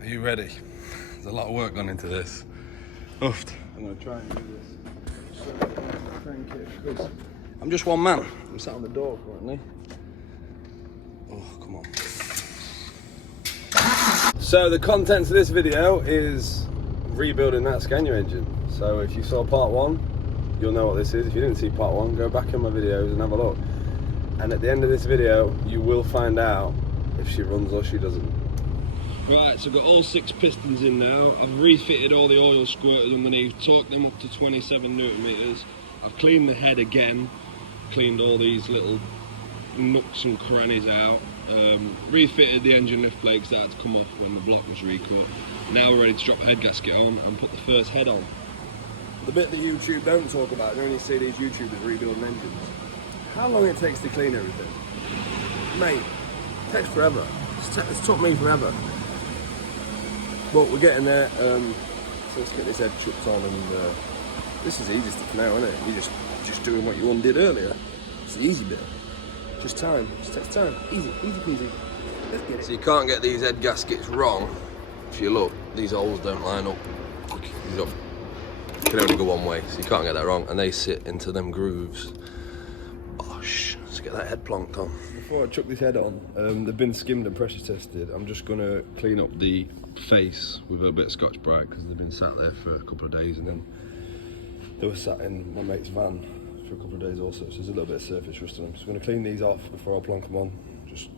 Are you ready? There's a lot of work gone into this. Oofed. I'm going to try and do this. So, crank it, because I'm just one man. I'm sat on the door currently. Oh, come on. So the contents of this video is rebuilding that Scania engine. So if you saw part one, you'll know what this is. If you didn't see part one, go back in my videos and have a look. And at the end of this video, you will find out if she runs or she doesn't. Right, so I've got all 6 pistons in now. I've refitted all the oil squirters underneath, torqued them up to 27 newton meters. I've cleaned the head again, cleaned all these little nooks and crannies out. Refitted the engine lift plates that had to come off when the block was recut. Now we're ready to drop a head gasket on and put the first head on. The bit that YouTube don't talk about, you only see these YouTubers rebuilding engines. How long it takes to clean everything? Mate, it takes forever. It's took me forever. But we're getting there, so let's get this head chucked on, and this is the easy stuff now, isn't it? You're just doing what you undid earlier. It's the easy bit. Just time, just takes time. Easy peasy. Let's get it. So you can't get these head gaskets wrong. If you look, these holes don't line up. You can only go one way, so you can't get that wrong. And they sit into them grooves. Bosh, let's get that head plonked on. Before I chuck this head on, they've been skimmed and pressure tested. I'm just gonna clean up the face with a bit of Scotch-Brite because they've been sat there for a couple of days, and then they were sat in my mate's van for a couple of days also, so there's a little bit of surface rust on them. So I'm going to clean these off before I plonk them on. Just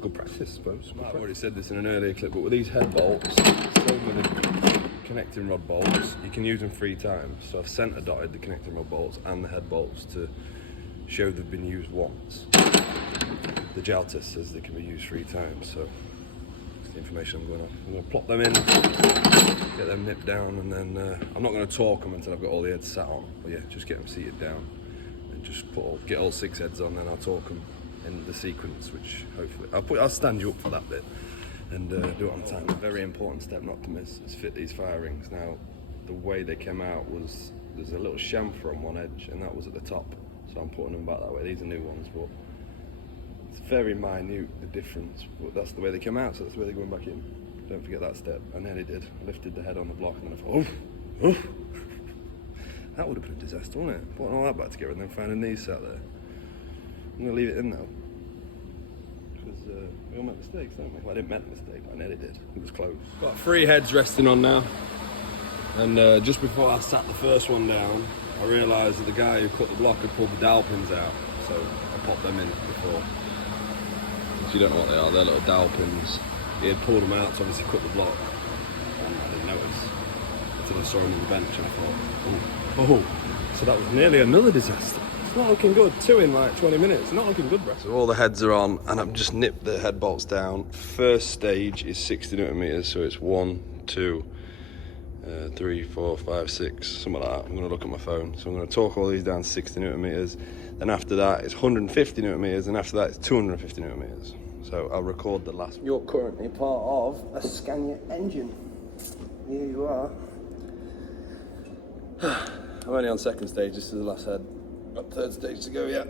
good practice, I suppose. I've already said this in an earlier clip, but with these head bolts, so many connecting rod bolts, you can use them 3 times. So I've centre dotted the connecting rod bolts and the head bolts to show they've been used once. The gel test says they can be used 3 times, so the information I'm going off. I'm going to plop them in, get them nipped down, and then I'm not going to torque them until I've got all the heads sat on. But yeah, just get them seated down and just get all 6 heads on, then I'll torque them in the sequence, which hopefully I'll stand you up for that bit and do it on time. A very important step not to miss is fit these fire rings. Now, the way they came out was there's a little chamfer on one edge, and that was at the top, so I'm putting them back that way. These are new ones, but it's very minute, the difference, but that's the way they came out, so that's the way they're going back in. Don't forget that step. I nearly did. I lifted the head on the block and then I thought, oh. That would have been a disaster, wouldn't it? Putting all that back together and then finding these sat there. I'm going to leave it in now. Because we all make mistakes, don't we? Well, I didn't make a mistake, but I nearly did. It was close. Got 3 heads resting on now. And just before I sat the first one down, I realised that the guy who cut the block had pulled the dowel pins out. So I popped them in before. If you don't know what they are, they're little dowel pins. He had pulled them out to obviously cut the block, and I didn't notice until I saw him on the bench, and I thought, oh, so that was nearly another disaster. It's not looking good. 2 in like 20 minutes. Not looking good, bro. So all the heads are on, and I've just nipped the head bolts down. First stage is 60 newton meters, so it's 1, 2, 3, 4, 5, 6, something like that. I'm going to look at my phone. So I'm going to torque all these down to 60 newton meters. Then after that, it's 150 newton meters, and after that, it's 250 newton meters. So I'll record the last. You're currently part of a Scania engine. Here you are. I'm only on 2nd stage, this is the last head. Got 3rd stage to go yet.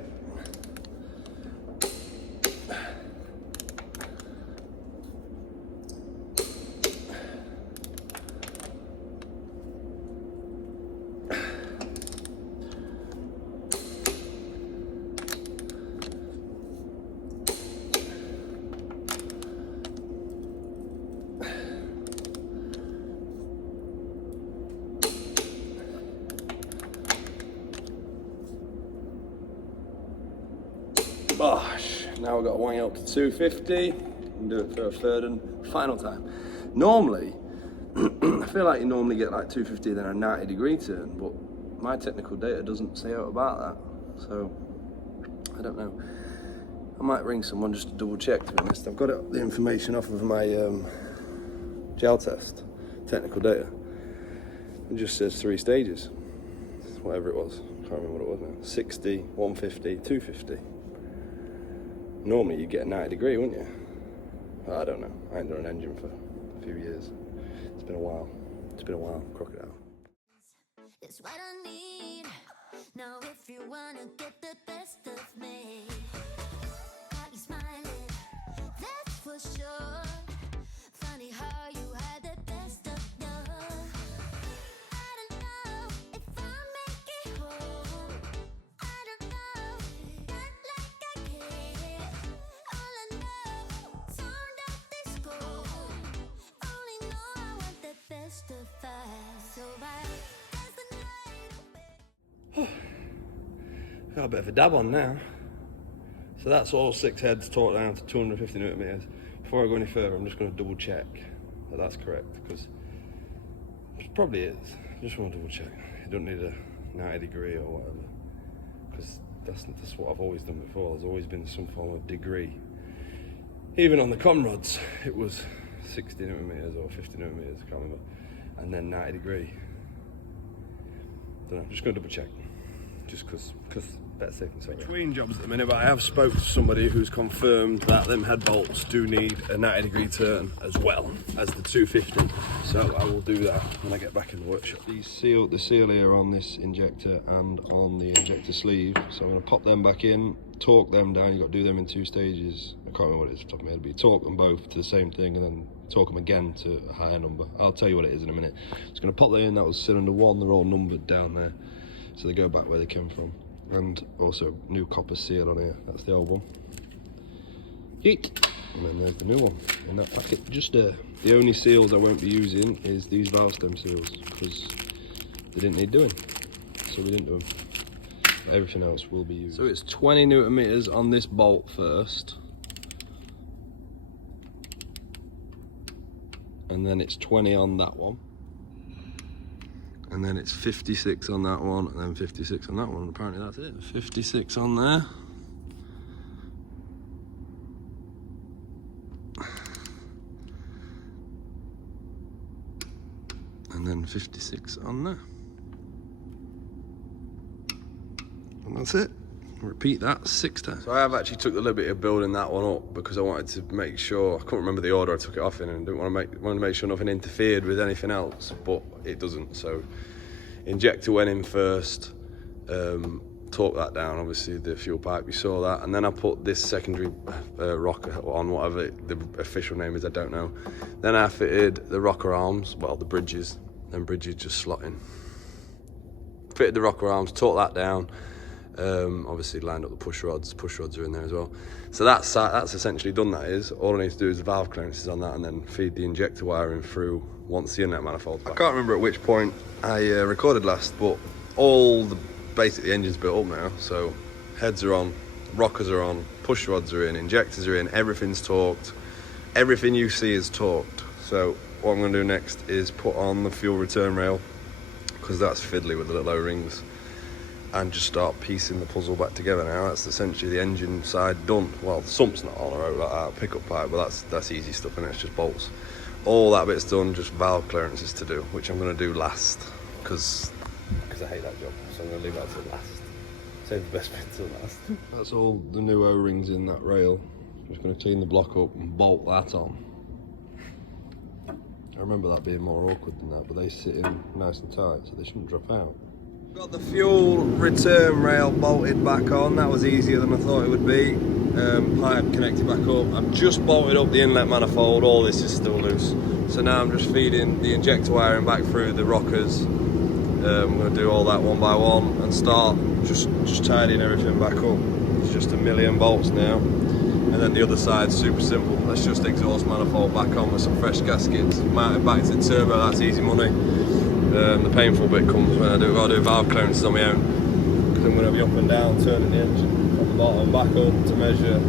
Gosh, now we've got to wang it up to 250 and do it for a 3rd and final time. Normally, I feel like you normally get like 250 then a 90-degree turn, but my technical data doesn't say out about that, so I don't know. I might ring someone just to double check, to be honest. I've got the information off of my gel test, technical data. It just says 3 stages, whatever it was. I can't remember what it was now. 60, 150, 250. Normally you'd get a 90-degree, wouldn't you? I don't know. I ain't done an engine for a few years. It's been a while. Crocodile. It's what I need. Now if you wanna get the best of me, got you smiling, that's for sure. Funny how Got a bit of a dab on now. So that's all 6 heads torqued down to 250 newton meters. Before I go any further, I'm just going to double check that that's correct, because it probably is. I just want to double check. You don't need a 90 degree or whatever, because that's what I've always done before. There's always been some form of degree. Even on the con rods, it was 60 newton meters or 50 newton meters, I can't remember, and then 90 degree. Don't know, just going to double check, just because better safe than sorry. Between jobs at the minute, but I have spoke to somebody who's confirmed that them head bolts do need a 90 degree turn as well as the 250. So I will do that when I get back in the workshop. The seal here on this injector and on the injector sleeve. So I'm going to pop them back in, torque them down. You've got to do them in 2 stages. I can't remember what it is off the top of my head, but you torque them both to the same thing and then torque them again to a higher number. I'll tell you what it is in a minute. Just going to pop that in. That was cylinder 1. They're all numbered down there, so they go back where they came from. And also new copper seal on here. That's the old one. Yeet! And then there's the new one in that packet. Just the only seals I won't be using is these valve stem seals, because they didn't need doing, so we didn't do them. But everything else will be used. So it's 20 newton meters on this bolt first, and then it's 20 on that one. And then it's 56 on that one, and then 56 on that one. Apparently that's it. 56 on there. And then 56 on there. And that's it. Repeat that 6 times. So I have actually took the liberty of building that one up because I wanted to make sure, I couldn't remember the order I took it off in, and didn't wanted to make sure nothing interfered with anything else, but it doesn't. So injector went in first, torque that down, obviously the fuel pipe, you saw that, and then I put this secondary rocker on, whatever the official name is, I don't know. Then I fitted the rocker arms, well, the bridges, then bridges just slot in. Fitted the rocker arms, torque that down. Obviously lined up the push rods are in there as well. So that's essentially done. That is, all I need to do is the valve clearances on that and then feed the injector wiring through once the inlet manifold's back. I can't remember at which point I recorded last, but basically the engine's built up now, so heads are on, rockers are on, push rods are in, injectors are in, everything's torqued, everything you see is torqued. So what I'm going to do next is put on the fuel return rail, because that's fiddly with the little O-rings, and just start piecing the puzzle back together now. That's essentially the engine side done. Well, the sump's not on, I wrote that out, pickup pipe, but that's easy stuff, and it's just bolts. All that bit's done, just valve clearances to do, which I'm going to do last, because I hate that job, so I'm going to leave that to last. Save the best bit till last. That's all the new O-rings in that rail. Just going to clean the block up and bolt that on. I remember that being more awkward than that, but they sit in nice and tight, so they shouldn't drop out. Got the fuel return rail bolted back on. That was easier than I thought it would be. Pipe connected back up. I've just bolted up the inlet manifold. All this is still loose. So now I'm just feeding the injector wiring back through the rockers. I'm going to do all that one by one and start just tidying everything back up. It's just 1,000,000 bolts now. And then the other side's super simple. That's just exhaust manifold back on with some fresh gaskets. Mounted back to the turbo, that's easy money. The painful bit comes when I've got to do valve clearances on my own, because I'm going to be up and down turning the engine from the bottom back up to measure.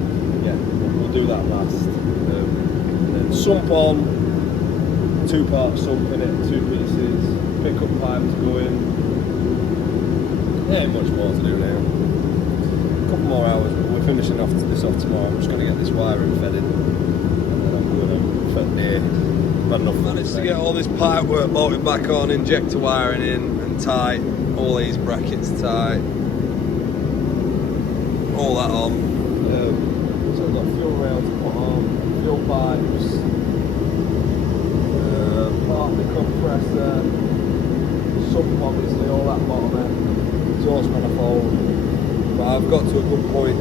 Yeah, we'll do that last. Then sump on, 2-part sump in it, 2 pieces, pickup pipes go in. There ain't much more to do now. A couple more hours, but we're finishing this off tomorrow. I'm just going to get this wiring fed in, and then I'm going to fed near. Bad enough managed to get all this pipe work bolted back on, injector wiring in and tight, all these brackets tight, all that on. So I've got fuel rail to put on, fuel pipes, part of the compressor, sump obviously, all that bottom end, exhaust manifold. But I've got to a good point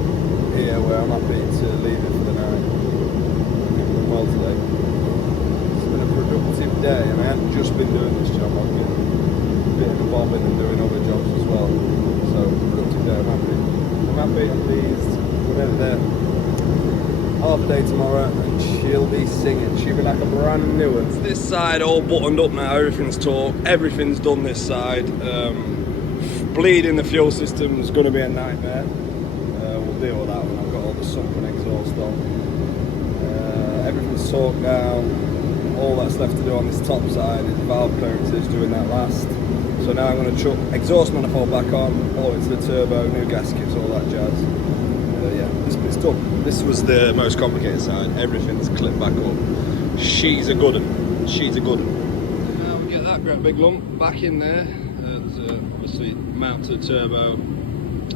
here where I'm happy to leave it for the night. I'm doing well today. Productive day, and I haven't just been doing this job, I've been a bit of a bobbing and doing other jobs as well. So productive day, I'm happy, I'm pleased, whatever there. I'll have a day tomorrow and she'll be singing, she'll be like a brand new one. This side all buttoned up now, everything's torqued, everything's done this side. Bleeding the fuel system is going to be a nightmare. We'll deal with that when I've got all the sump and exhaust on. Everything's torqued down. All that's left to do on this top side is valve clearances, doing that last. So now I'm going to chuck exhaust manifold back on, all into the turbo, new gaskets, all that jazz. Yeah, this bit's done. This was the most complicated side. Everything's clipped back up. She's a good one. She's a good one. Now we get that great big lump back in there. Obviously mount to the turbo,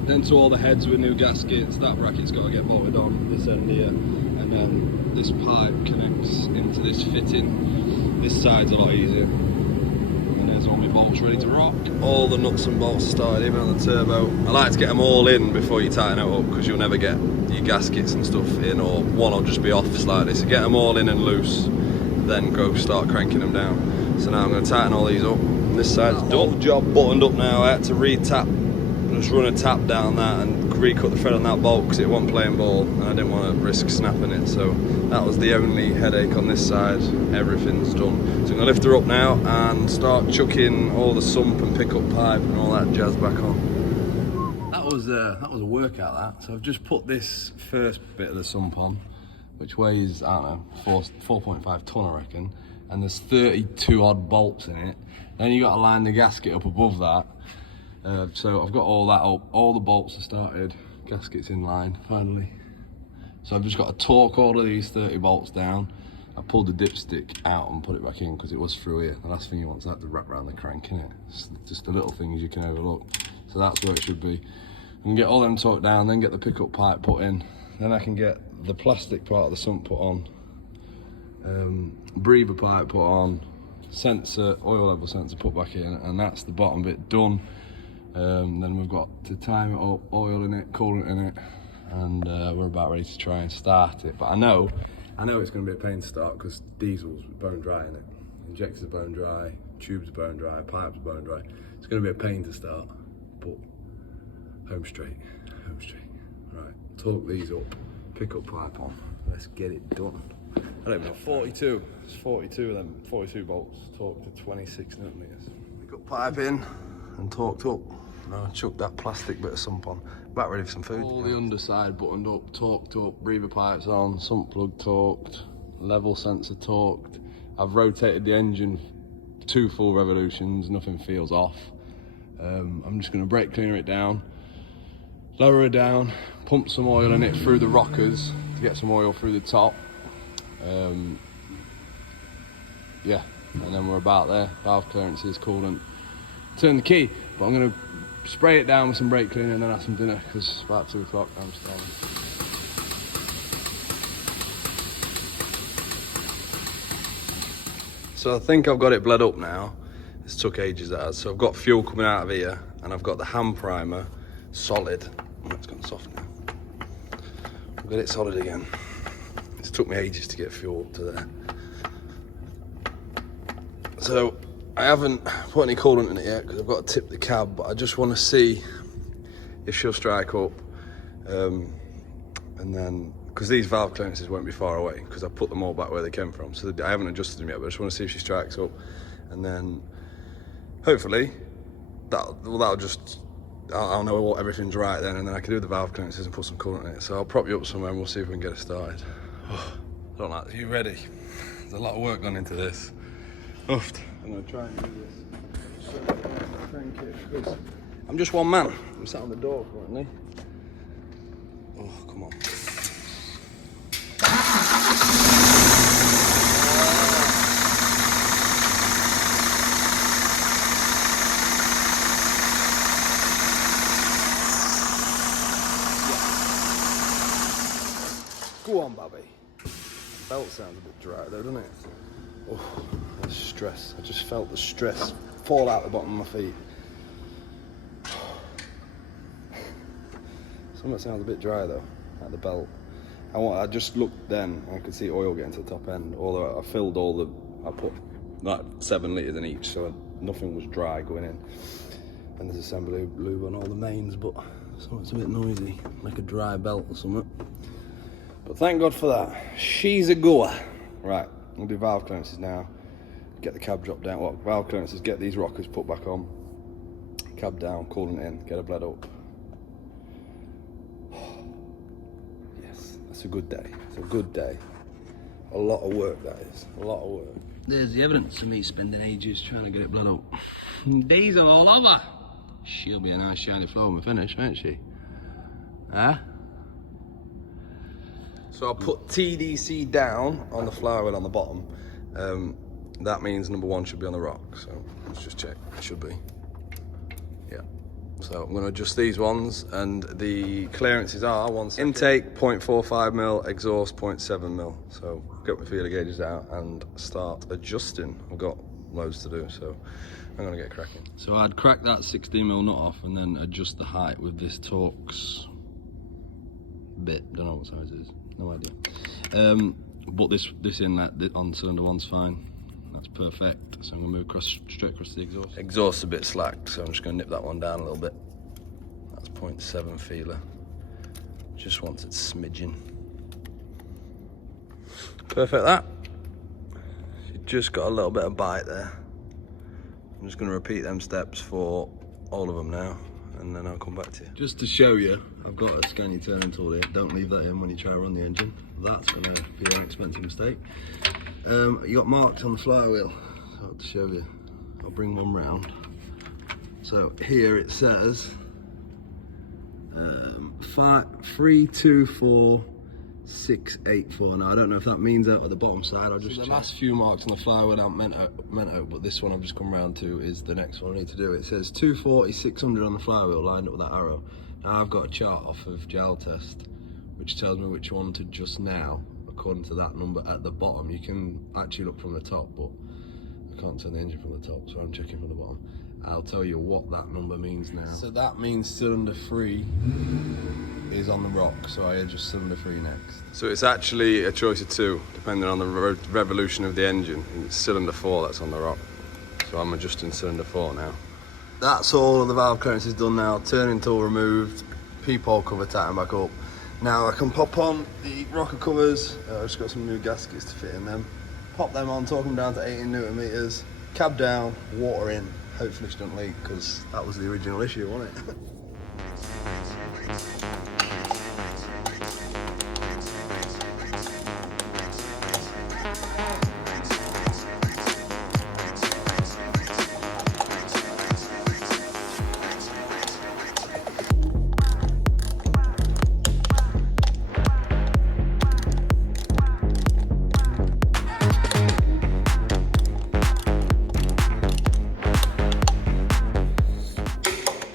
then to all the heads with new gaskets. That bracket's got to get bolted on this end here, and then this pipe connects into this fitting. This side's a lot easier, and there's all my bolts ready to rock. All the nuts and bolts started, even on the turbo. I like to get them all in before you tighten it up, because you'll never get your gaskets and stuff in, or one will just be off slightly. So get them all in and loose, then go start cranking them down. So now I'm going to tighten all these up. This side's done. Job buttoned up now. I had to re-tap, just run a tap down that and recut the thread on that bolt because it wasn't playing ball and I didn't want to risk snapping it. So that was the only headache on this side. Everything's done. So I'm going to lift her up now and start chucking all the sump and pickup pipe and all that jazz back on. That was a workout, that. So I've just put this first bit of the sump on, which weighs, I don't know, 4.5 ton I reckon, and there's 32 odd bolts in it. Then you got to line the gasket up above that. So I've got all that up, all the bolts are started, gaskets in line, finally. So I've just got to torque all of these 30 bolts down. I pulled the dipstick out and put it back in because it was through here. The last thing you want is that to wrap around the crank, innit? It's just the little things you can overlook. So that's where it should be. I can get all them torqued down, then get the pickup pipe put in. Then I can get the plastic part of the sump put on, breather pipe put on, sensor, oil level sensor put back in, and that's the bottom bit done. Then we've got to time it up, oil in it, coolant in it, and we're about ready to try and start it. But I know it's going to be a pain to start because diesel's bone dry in it. Injectors are bone dry, tubes are bone dry, pipes are bone dry. It's going to be a pain to start, but home straight. Right, torque these up, pick up pipe on, let's get it done. I don't know, 42, it's 42 of them, 42 bolts, torqued to 26 Nm. Pick up pipe in and torqued up. Now I chuck that plastic bit of sump on, about ready for some food. All the underside buttoned up, torqued up, breather pipes on, sump plug torqued, level sensor torqued. I've rotated the engine 2 full revolutions, nothing feels off. I'm just going to brake cleaner it down, lower her down, pump some oil in it through the rockers to get some oil through the top. Yeah, and then we're about there. Valve clearances, coolant, turn the key. But I'm going to spray it down with some brake cleaner and then have some dinner because it's about 2 o'clock. I'm starving. So I think I've got it bled up now. It's took ages that has. So I've got fuel coming out of here and I've got the hand primer solid. Oh, it's gone soft now. We'll get it solid again. It's took me ages to get fuel up to there. So I haven't put any coolant in it yet because I've got to tip the cab, but I just want to see if she'll strike up. And then, because these valve clearances won't be far away because I put them all back where they came from. So I haven't adjusted them yet, but I just want to see if she strikes up. And then hopefully that'll just, I'll know what everything's right then, and then I can do the valve clearances and put some coolant in it. So I'll prop you up somewhere and we'll see if we can get it started. Oh, I don't like this. Are you ready? There's a lot of work gone into this. Oofed. I'm going to try and do this. So, crank it, because I'm just one man. I'm sat on the door currently. Oh, come on. Go on, Bobby. The belt sounds a bit dry though, doesn't it? Oh, the stress. I just felt the stress fall out the bottom of my feet. Some of it sounds a bit dry though, at the belt. I just looked then, and I could see oil getting to the top end, although I filled I put like 7 litres in each, so nothing was dry going in. And there's assembly lube on all the mains, but something's a bit noisy, like a dry belt or something. But thank God for that. She's a goer. Right, we'll do valve clearances now. Get the cab dropped down. Valve clearances, get these rockers put back on. Cab down, coolant in, get her bled up. Yes, that's a good day. It's a good day. A lot of work, that is. A lot of work. There's the evidence of me spending ages trying to get it bled up. Diesel all over. She'll be a nice shiny flow when we finish, won't she? Huh? So I'll put TDC down on the flywheel on the bottom. That means number one should be on the rock. So let's just check. It should be. Yeah. So I'm going to adjust these ones, and the clearances are intake 0.45 mil, exhaust 0.7 mil. So get my feeler gauges out and start adjusting. I've got loads to do, so I'm going to get cracking. So I'd crack that 16mm nut off and then adjust the height with this Torx bit. Don't know what size it is. No idea. But this inlet on cylinder one's fine. That's perfect. So I'm gonna move straight across the exhaust. Exhaust's a bit slack, so I'm just gonna nip that one down a little bit. That's 0.7 feeler. Just wants it smidgen. Perfect that. You just got a little bit of bite there. I'm just gonna repeat them steps for all of them now, and then I'll come back to you. Just to show you, I've got a Scania turning tool here. Don't leave that in when you try to run the engine. That's going to be an expensive mistake. You got marks on the flywheel. So to show you, I'll bring one round. So here it says 324684. Now I don't know if that means out at the bottom side. I'll just check. The last few marks on the flywheel aren't meant out, but this one I've just come round to is the next one I need to do. It says 240-600 on the flywheel lined up with that arrow. Now I've got a chart off of Gel Test which tells me which one to adjust now according to that number at the bottom. You can actually look from the top, but I can't turn the engine from the top, so I'm checking from the bottom. I'll tell you what that number means now. So that means cylinder 3 is on the rock, so I adjust cylinder 3 next. So it's actually a choice of two, depending on the revolution of the engine. It's cylinder 4 that's on the rock. So I'm adjusting cylinder 4 now. That's all of the valve clearances done now. Turning tool removed, peephole cover tightened back up. Now I can pop on the rocker covers. I've just got some new gaskets to fit in them. Pop them on, torque them down to 18 Newton meters. Cab down, water in. Hopefully she doesn't leak, because that was the original issue, wasn't it?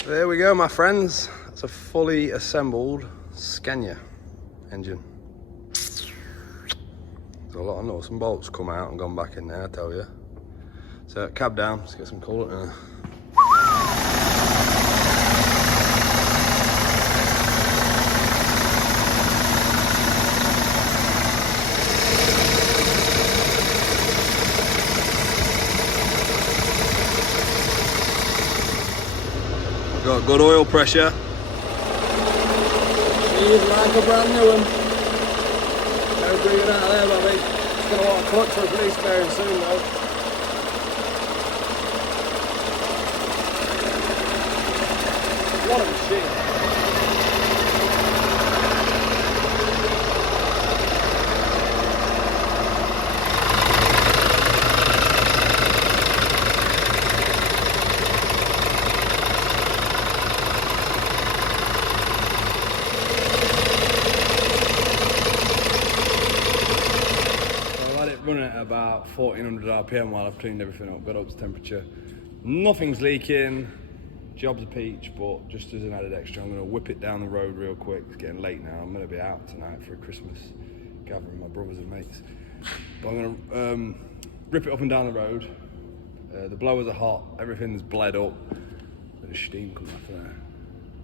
There we go, my friends. That's a fully assembled Scania engine. There's a lot of nuts and bolts come out and gone back in there, I tell you. So cab down, let's get some coolant in there. Got good oil pressure. She's like a brand new one. Don't bring it out of there, Bobby. It's going to want a clutch for a police bearing soon, though. What a machine. Running at about 1400 RPM while I've cleaned everything up, got up to temperature. Nothing's leaking, job's a peach, but just as an added extra, I'm gonna whip it down the road real quick. It's getting late now. I'm gonna be out tonight for a Christmas gathering, my brothers and mates. But I'm gonna rip it up and down the road. The blowers are hot, everything's bled up. There's steam coming off there.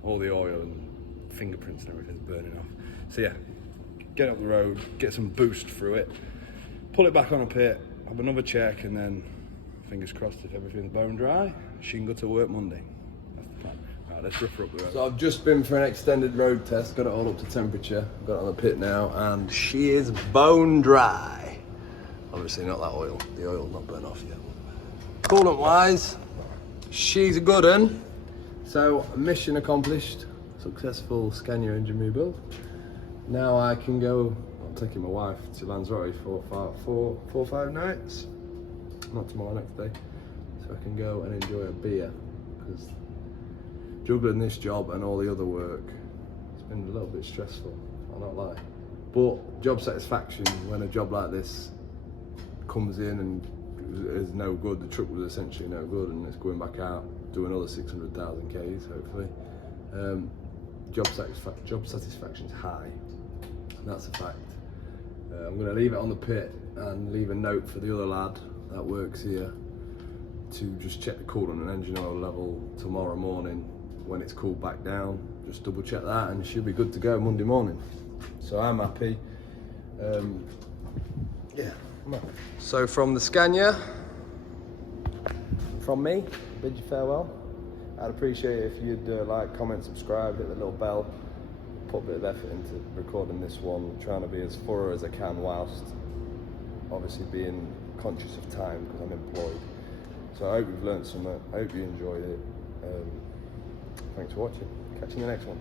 All the oil and fingerprints and everything's burning off. So yeah, get up the road, get some boost through it. Pull it back on a pit, have another check, and then fingers crossed if everything's bone dry, she can go to work Monday. That's the plan. Right, let's rip her up the road. So I've just been for an extended road test, got it all up to temperature, got it on the pit now, and she is bone dry. Obviously not that oil, the oil's not burnt off yet. Coolant wise, she's a good one. So, mission accomplished. Successful Scania engine rebuild. Now I can go, I'm taking my wife to Lanzarote for 4 or 5 nights. Not tomorrow, next day. So I can go and enjoy a beer. Because juggling this job and all the other work, it's been a little bit stressful, I'll not lie. But job satisfaction when a job like this comes in and is no good, the truck was essentially no good and it's going back out, do another 600,000 Ks hopefully. Job satisfaction is high, and that's a fact. I'm going to leave it on the pit and leave a note for the other lad that works here to just check the coolant and engine oil level tomorrow morning when it's cooled back down. Just double check that and it should be good to go Monday morning. So I'm happy. Yeah, I'm happy. So from the Scania, from me, bid you farewell. I'd appreciate it if you'd like, comment, subscribe, hit the little bell. Put a bit of effort into recording this one, trying to be as thorough as I can whilst obviously being conscious of time because I'm employed. So I hope you've learned something, I hope you enjoyed it. Thanks for watching, catch you in the next one.